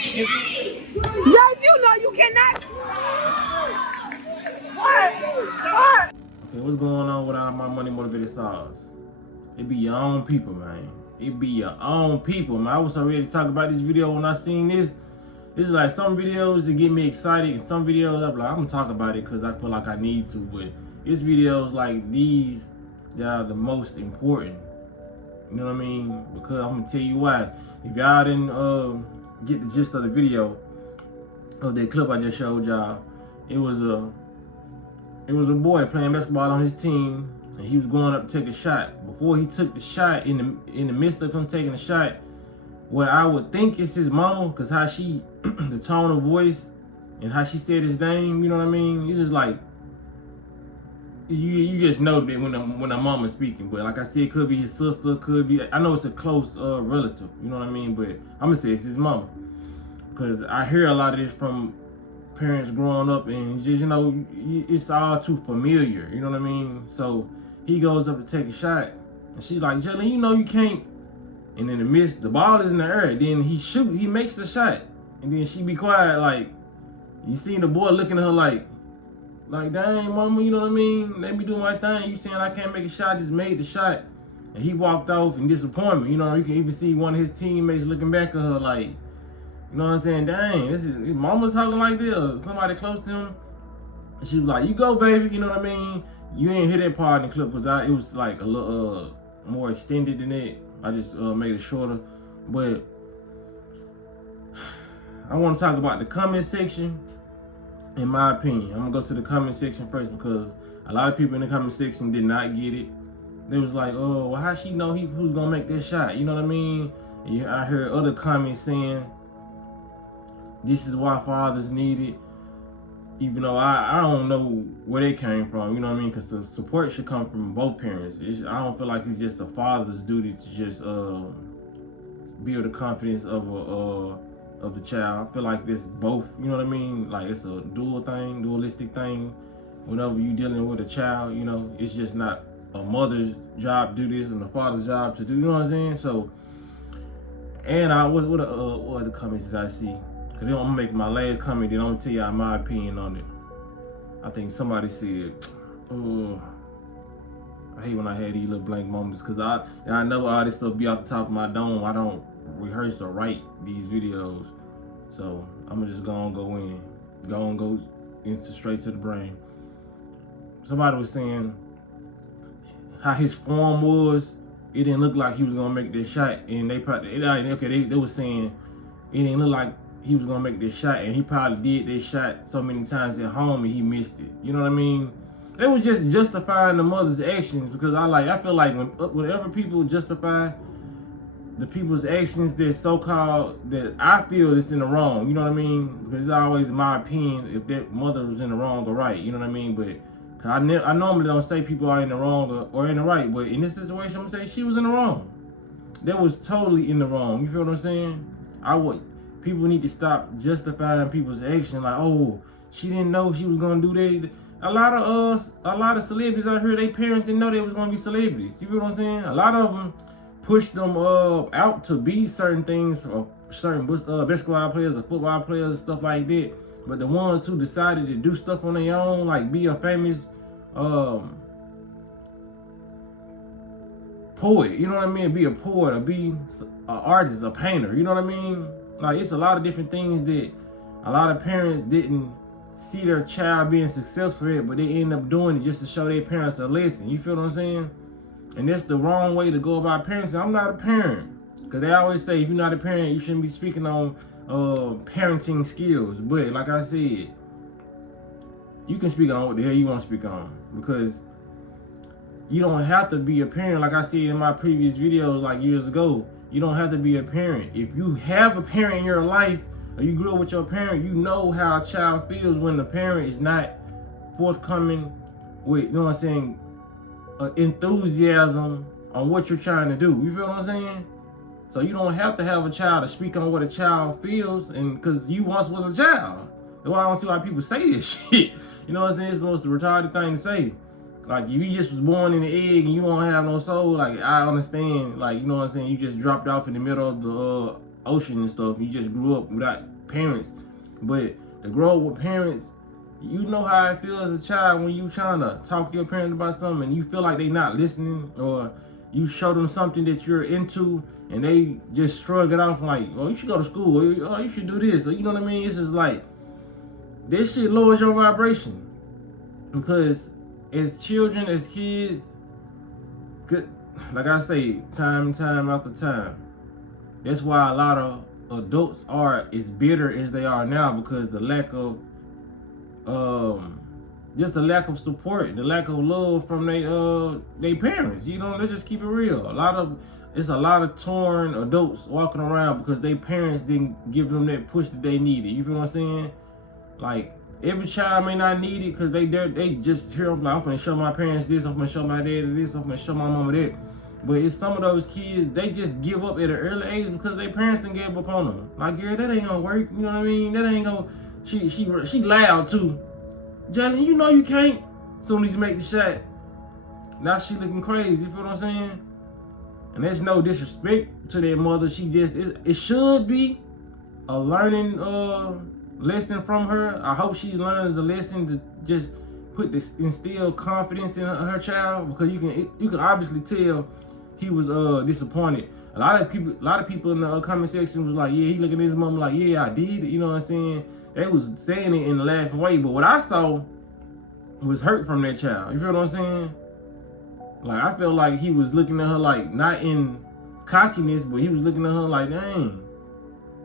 Just you know you cannot. Okay, what's going on with all my money motivated stars? It be your own people, man. It be your own people, man. I was so ready to talk about this video when I seen this. This is like some videos that get me excited, and some videos I'm like, I'm gonna talk about it because I feel like I need to. But it's videos like these that are the most important. You know what I mean? Because I'm gonna tell you why. If y'all didn't get the gist of the video of that clip I just showed y'all, it was a boy playing basketball on his team, and he was going up to take a shot. Before he took the shot, in the midst of him taking the shot, what I would think is his mama, because how she, the tone of voice, and how she said his name, you know what I mean? It's just like, you just know that when a mama's speaking. But like I said, it could be his sister, could be, I know it's a close relative, you know what I mean? But I'm gonna say it's his mama, because I hear a lot of this from parents growing up, and just, you know, it's all too familiar, you know what I mean? So he goes up to take a shot, and she's like, Jalen, you know you can't. And in the midst, the ball is in the air. Then he makes the shot, and then she be quiet. Like, you seen the boy looking at her like, dang, mama, you know what I mean? Let me do my thing. You saying I can't make a shot? I just made the shot, and he walked off in disappointment. You know, you can even see one of his teammates looking back at her like, you know what I'm saying? Dang, his mama talking like this, or somebody close to him. And she was like, you go, baby, you know what I mean? You ain't hear that part in the clip, because it was like a little more extended than that. I just made it shorter. But I want to talk about the comment section, in my opinion. I'm going to go to the comment section first, because a lot of people in the comment section did not get it. They was like, oh, well, how she know who's going to make this shot? You know what I mean? And I heard other comments saying, this is why fathers need it. Even though I don't know where they came from, you know what I mean? Because the support should come from both parents. I don't feel like it's just a father's duty to just build the confidence of the child. I feel like this both, you know what I mean? Like, it's a dualistic thing. Whenever you're dealing with a child, you know, it's just not a mother's job to do this and a father's job to do, you know what I'm saying? So, and what other comments did I see? Cause I'm gonna make my last comment, then I'm gonna tell y'all my opinion on it. I think somebody said, oh, I hate when I had these little blank moments, cause I know all this stuff be off the top of my dome. I don't rehearse or write these videos. So I'm gonna just go into straight to the brain. Somebody was saying how his form was, it didn't look like he was gonna make this shot, and they were saying it didn't look like he was gonna make this shot, and he probably did this shot so many times at home and he missed it. You know what I mean? They was just justifying the mother's actions, because I feel like whenever people justify the people's actions that so-called, that I feel is in the wrong, you know what I mean? Because it's always my opinion if that mother was in the wrong or right, you know what I mean? But I normally don't say people are in the wrong or in the right, but in this situation, I'm gonna say she was in the wrong. That was totally in the wrong. You feel what I'm saying? People need to stop justifying people's action, like, oh, she didn't know she was gonna do that. A lot of celebrities out here, their parents didn't know they was gonna be celebrities. You feel what I'm saying? A lot of them pushed them out to be certain things, or certain basketball players or football players, stuff like that. But the ones who decided to do stuff on their own, like be a famous poet, you know what I mean? Be a poet, or be an artist, a painter, you know what I mean? Like, it's a lot of different things that a lot of parents didn't see their child being successful at, but they end up doing it just to show their parents a lesson. You feel what I'm saying? And that's the wrong way to go about parenting. I'm not a parent, because they always say if you're not a parent, you shouldn't be speaking on parenting skills. But like I said, you can speak on what the hell you want to speak on, because you don't have to be a parent. Like I said in my previous videos, like years ago, you don't have to be a parent. If you have a parent in your life, or you grew up with your parent, you know how a child feels when the parent is not forthcoming with, you know what I'm saying, enthusiasm on what you're trying to do. You feel what I'm saying? So you don't have to have a child to speak on what a child feels, and because you once was a child. That's why I don't see why people say this shit. You know what I'm saying? It's the most retarded thing to say. Like, if you just was born in the egg and you won't have no soul, like, I understand, like, you know what I'm saying, you just dropped off in the middle of ocean and stuff. You just grew up without parents. But to grow up with parents, you know how I feel as a child when you trying to talk to your parents about something and you feel like they not listening, or you show them something that you're into and they just shrug it off like, oh, you should go to school, or oh, you should do this, or you know what I mean? It's just like, this shit lowers your vibration. Because as children, as kids, like I say, time and time after time, that's why a lot of adults are as bitter as they are now, because the lack of just the lack of support, the lack of love from they parents. You know, let's just keep it real. It's a lot of torn adults walking around because their parents didn't give them that push that they needed. You feel what I'm saying? Like, every child may not need it because they just hear them like, I'm gonna show my parents this, I'm gonna show my dad this, I'm gonna show my mama that. But it's some of those kids, they just give up at an early age because their parents didn't give up on them. Like, girl, that ain't gonna work. You know what I mean? That ain't gonna. She loud too. Johnny, you know you can't. Soon as you make the shot, now she looking crazy. You feel what I'm saying? And there's no disrespect to their mother. It should be a learning lesson from her. I hope she learns a lesson to just instill confidence in her child, because you can obviously tell he was disappointed. A lot of people in the comment section was like, yeah, he looking at his mom like, yeah, I did. You know what I'm saying? They was saying it in a laughing way, but what I saw was hurt from that child. You feel what I'm saying? Like, I felt like he was looking at her like, not in cockiness, but he was looking at her like, dang,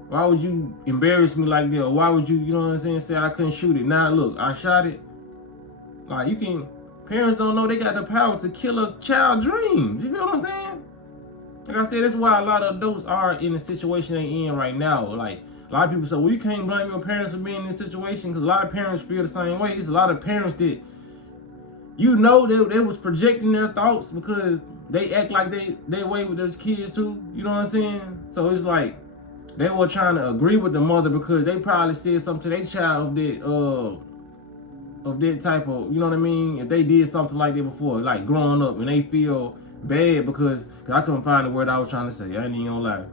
why would you embarrass me like that? Or why would you, you know what I'm saying, say I couldn't shoot it? Now look, I shot it. Like, parents don't know they got the power to kill a child's dreams. You feel what I'm saying? Like I said, that's why a lot of adults are in the situation they in right now. Like, a lot of people say, well, you can't blame your parents for being in this situation, because a lot of parents feel the same way. It's a lot of parents that, you know, they was projecting their thoughts because they act like they way with their kids too. You know what I'm saying? So it's like they were trying to agree with the mother because they probably said something to their child of that type of, you know what I mean? If they did something like that before, like growing up, and they feel bad because I couldn't find the word I was trying to say. I ain't even gonna lie.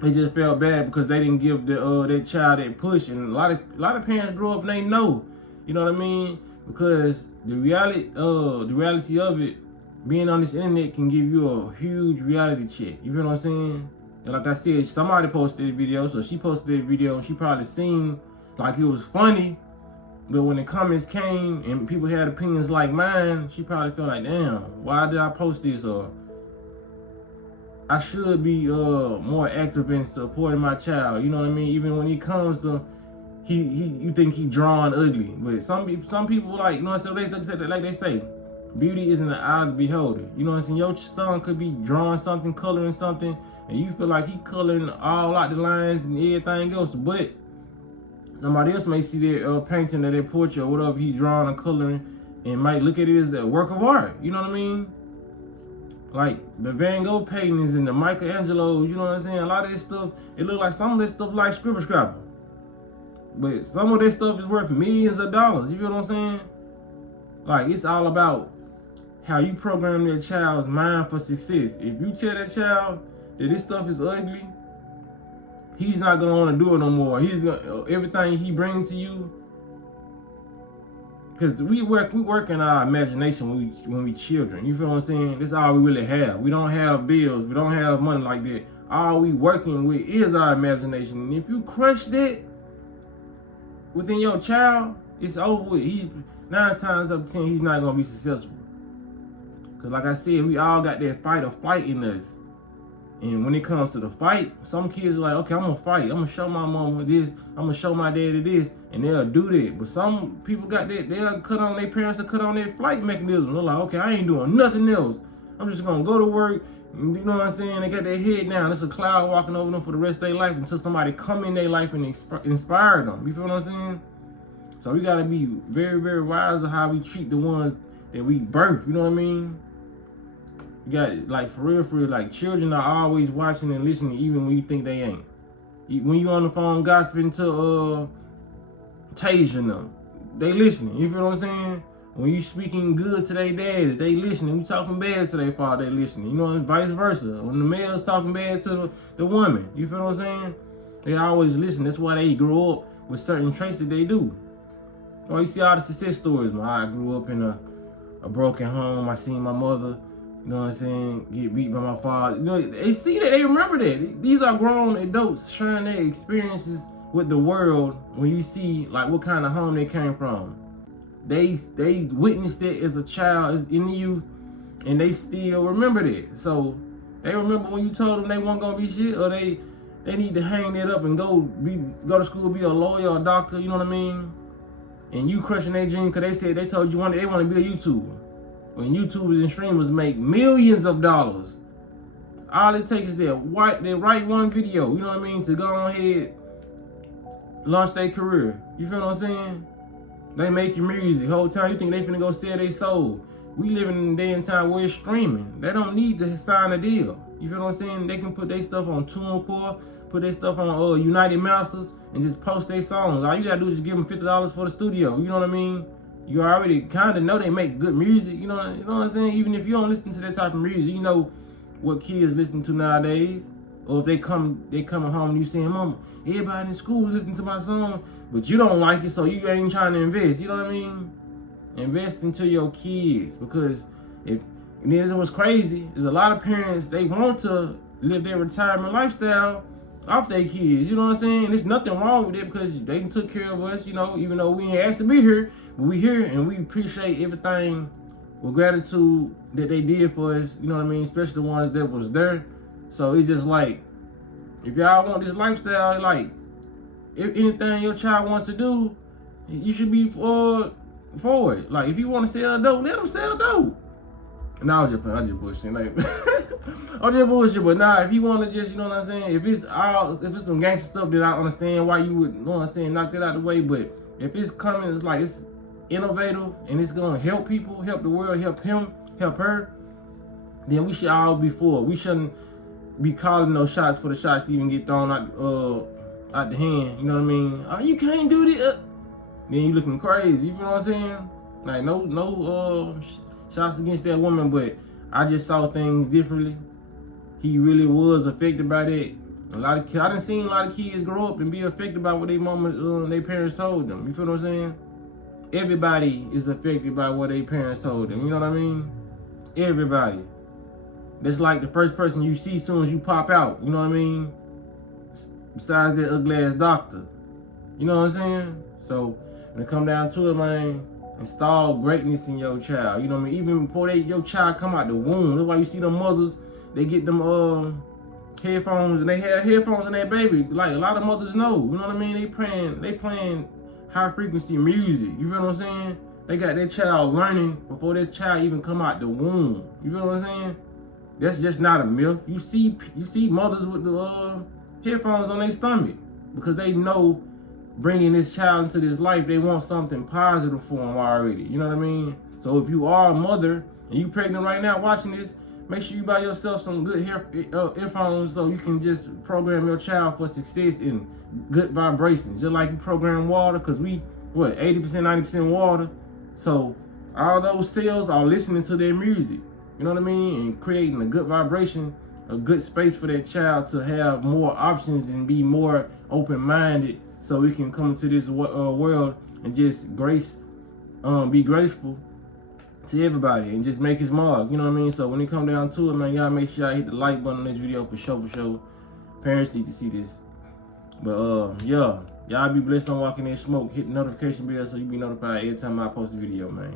They just felt bad because they didn't give that child that push, and a lot of parents grow up and they know, you know what I mean? Because the reality of it, being on this internet can give you a huge reality check. You feel what I'm saying? And like I said, somebody posted a video, so she posted a video and she probably seen like it was funny, but when the comments came and people had opinions like mine, she probably felt like, damn, why did I post this? Or I should be more active in supporting my child. You know what I mean? Even when it comes to you think he drawn ugly, but some people like, you know what I'm saying? Like they say, beauty is in the eye of the beholder. You know what I'm saying? Your son could be drawing something, coloring something, and you feel like he coloring all out the lines and everything else, but somebody else may see their painting or their portrait or whatever he's drawing or coloring and might look at it as a work of art. You know what I mean? Like the Van Gogh paintings and the Michelangelos, you know what I'm saying? A lot of this stuff, it look like some of this stuff like scribble scrabble. But some of this stuff is worth millions of dollars. You feel what I'm saying? Like, it's all about how you program that child's mind for success. If you tell that child that this stuff is ugly, he's not gonna want to do it no more. He's gonna, everything he brings to you, because we work in our imagination when we children. You feel what I'm saying? That's all we really have. We don't have bills. We don't have money like that. All we working with is our imagination. And if you crush that within your child, it's over with. He's 9 times out of 10, he's not gonna be successful. Cause like I said, we all got that fight or flight in us. And when it comes to the fight, some kids are like, okay, I'm gonna fight. I'm gonna show my mama this. I'm gonna show my daddy this, and they'll do that. But some people got that, their parents will cut on their flight mechanism. They're like, okay, I ain't doing nothing else. I'm just gonna go to work. And you know what I'm saying? They got their head down. There's a cloud walking over them for the rest of their life until somebody come in their life and inspire them. You feel what I'm saying? So we gotta be very, very wise of how we treat the ones that we birth. You know what I mean? You got, like, for real, like, children are always watching and listening even when you think they ain't. When you on the phone gossiping to Tasia them, they listening. You feel what I'm saying? When you speaking good to their dad, they listening. You talking bad to their father, they listening. You know, and vice versa. When the male's talking bad to the woman, you feel what I'm saying? They always listen. That's why they grow up with certain traits that they do. Oh, you see all the success stories, man. I grew up in a broken home. I seen my mother, you know what I'm saying, get beat by my father. You know, they see that, they remember that. These are grown adults sharing their experiences with the world when you see like what kind of home they came from. They witnessed it as a child, in the youth, and they still remember that. So they remember when you told them they weren't gonna be shit, or they need to hang that up and go to school, be a lawyer or a doctor, you know what I mean? And you crushing their dream because they told you they want to be a YouTuber. When YouTubers and streamers make millions of dollars, all it takes is they write one video, you know what I mean, to go ahead, launch their career. You feel what I'm saying? They make your music. Whole time you think they finna go sell their soul. We living in a day and time where it's streaming. They don't need to sign a deal. You feel what I'm saying? They can put their stuff on TuneCore, put their stuff on United Masters, and just post their songs. All you gotta do is just give them $50 for the studio. You know what I mean? You already kind of know they make good music. You know what I'm saying? Even if you don't listen to that type of music, you know what kids listen to nowadays. Or if they coming home and you saying, "Mama, everybody in school listen to my song," but you don't like it, so you ain't trying to invest. You know what I mean? Invest into your kids, because and then what's crazy is a lot of parents, they want to live their retirement lifestyle off their kids. You know what I'm saying? There's nothing wrong with it because they took care of us. You know, even though we ain't asked to be here, but we here and we appreciate everything with gratitude that they did for us. You know what I mean? Especially the ones that was there. So it's just like, if y'all want this lifestyle, like, if anything your child wants to do, you should be for it. Like, if you want to sell dope, let them sell dope. Nah, I'm just bullshitting. Like, I'm just bullshit. But nah, if you want to just, you know what I'm saying, if it's some gangster stuff that I understand why you would, you know what I'm saying, knock that out the way. But if it's coming, it's like, it's innovative and it's gonna help people, help the world, help him, help her, then we should all be for it. We shouldn't be calling those shots for the shots to even get thrown out the hand. You know what I mean? Oh, you can't do this. Then you looking crazy. You feel what I'm saying? Like, no shots against that woman, but I just saw things differently. He really was affected by that. I done seen a lot of kids grow up and be affected by what their parents told them. You feel what I'm saying? Everybody is affected by what their parents told them. You know what I mean? Everybody. That's like the first person you see as soon as you pop out. You know what I mean? Besides that ugly ass doctor. You know what I'm saying? So when it come down to it, man, install greatness in your child. You know what I mean? Even before your child come out the womb. That's why you see them mothers, they get them headphones, and they have headphones in their baby. Like, a lot of mothers know. You know what I mean? They playing high frequency music. You feel what I'm saying? They got their child learning before their child even come out the womb. You feel what I'm saying? That's just not a myth. You see mothers with the headphones on their stomach because they know bringing this child into this life, they want something positive for them already. You know what I mean? So if you are a mother and you pregnant right now watching this, make sure you buy yourself some good earphones so you can just program your child for success and good vibrations. Just like you program water, because we, 80%, 90% water. So all those cells are listening to their music. You know what I mean? And creating a good vibration, a good space for that child to have more options and be more open-minded, so we can come into this world and just be graceful to everybody and just make his mark. You know what I mean? So when it come down to it, man, y'all make sure y'all hit the like button on this video for sure. Parents need to see this. But yeah, y'all be blessed on walking in smoke. Hit the notification bell so you be notified every time I post a video, man.